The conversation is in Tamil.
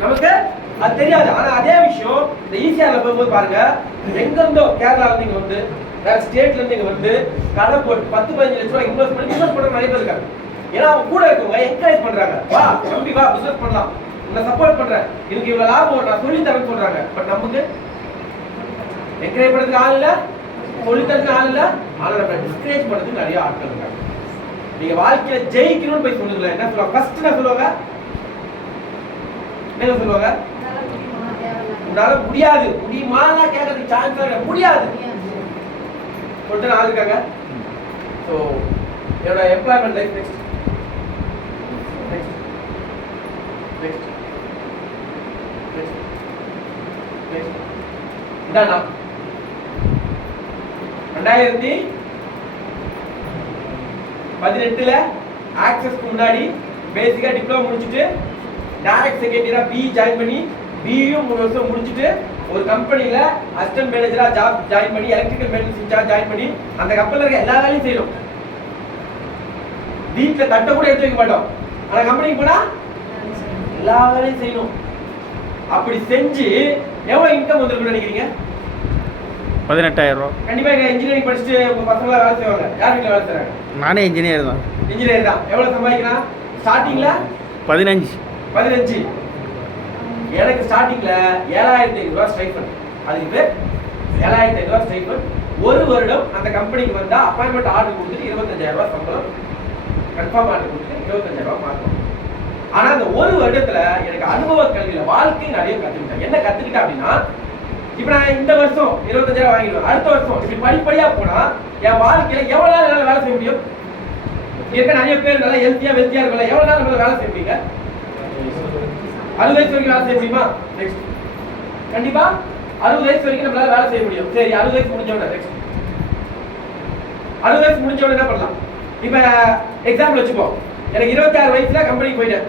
நமக்கு அது தெரியாது. ஆனா அதே விஷயம் இந்த ஈசிஆர்ல போகும்போது பாருங்க, எங்க இருந்தோ கேரளால இருந்து இங்க வந்து, வேற ஸ்டேட்ல இருந்து இங்க வந்து கடை போட்டு 10-15 லட்சம் ரூபாய் இன்வெஸ்ட் பண்ற நிறைய பேர் இருக்காங்க. ஏன்னா அவங்க கூட இருக்கவங்க என்கரேஜ் பண்றாங்க, வா நம்பி வா பிசினஸ் பண்ணலாம், நான் சப்போர்ட் பண்றேன், இதுக்கு இவ்வளவு லாபம் நான் சொல்லி தரேன்னு சொல்றாங்க. பட் நமக்கு என்கரேஜ் பண்றதுக்கு ஆள் இல்ல, சொல்லி தரதுக்கு ஆள் இல்ல, ஆனா நம்ம டிஸ்கரேஜ் பண்றதுக்கு நிறைய ஆட்கள் இருக்காங்க. நீங்க வாழ்க்கையில ஜெயிக்கணும்னு போய் சொல்லுங்களேன், என்ன சொல்லுவாங்க? ஃபர்ஸ்ட் என்ன சொல்லுவாங்க? என்ன சொல்லுவாங்க? உன்னால முடியாது, முடியுமானா கேட்கறதுக்கு சான்ஸ் இல்ல, முடியாது சொல்லிட்டு ஆள் இருக்காங்க. ஸோ என்னோட எம்ப்ளாய்மெண்ட் லைஃப் நெக்ஸ்ட் இதானா 2018ல ஆக்சஸ்க்கு முன்னாடி பேசிக்கா டிப்ளமோ முடிச்சுட்டு டைரக்ட் செகண்ட் இயரா பி ஜாயின் பண்ணி பியும் 3 வருஷம் முடிச்சுட்டு ஒரு கம்பெனில அசிஸ்டன்ட் மேனேஜரா ஜாயின் பண்ணி எலக்ட்ரிக்கல் மெயின்டெனன்ஸ் இன்சார்ஜ் ஜாயின் பண்ணி அந்த கம்பெனில இருக்க எல்லா வேலையும் செய்யணும். வீட்டுல தட்டை கூட எடுத்து வைக்க மாட்டோம், ஆனா கம்பெனிக்கு போனா எல்லா வேலையும் செய்யணும். அப்படி செஞ்சு எவ்வளவு இன்கம் வந்திருக்குன்னு நினைக்கிறீங்க? 18,000 ரூபா. கண்டிப்பா இன்ஜினியரிங் படிச்சுட்டு உங்க பசங்க வேலை செய்வாங்க. யார் வீட்டுல வேலை செய்றாங்க? நானே இன்ஜினியர் தான். இன்ஜினியர் தான். எவ்வளவு சம்பாதிக்கிறான் ஸ்டார்டிங்ல? 15. எனக்கு ஸ்டார்டிங்ல 7,500 ரூபாய் ஸ்டைபண்ட். அதுக்கு பேர் 7,500 ரூபாய் ஸ்டைபண்ட். ஒரு வருடம் அந்த கம்பெனிக்கு வந்தா அப்பாயின்மெண்ட் ஆர்டர் கொடுத்துட்டு 25,000 ரூபாய் சம்பளம், கன்ஃபார்ம் ஆர்டர் கொடுத்துட்டு 25,000 ரூபாய் மாத்தணும். ஆனா அந்த ஒரு வருடத்துல எனக்கு அனுபவ கல்வியில வாழ்க்கை நிறைய கத்துக்கிட்டேன். என்ன கத்துக்கிட்டேன் அப்படின்னா, இப்ப நான் இந்த வருஷம் 25,000 வாங்கிடுவேன், அடுத்த வருஷம் இப்படி படிப்படியா போனா என் வாழ்க்கையில எவ்வளவு நாள் என்னால வேலை செய்ய முடியும்? இருக்க நிறைய பேர் நல்லா ஹெல்த்தியா வெல்த்தியா இருக்கல, எவ்வளவு நாள் வேலை செய்ய முடியுங்க? 60 வயசு வரைக்கும் வேலை செய்ய முடியுமா? நெக்ஸ்ட் கண்டிப்பா 60 வயசு வரைக்கும் நம்மளால வேலை செய்ய முடியும். சரி, 60 வயசு முடிஞ்சவன நெக்ஸ்ட் 60 வயசு முடிஞ்சவன என்ன பண்ணலாம்? இப்ப எக்ஸாம்பிள் வச்சுப்போம், எனக்கு 26 வயசுல கம்பெனிக்கு போயிட்டேன்.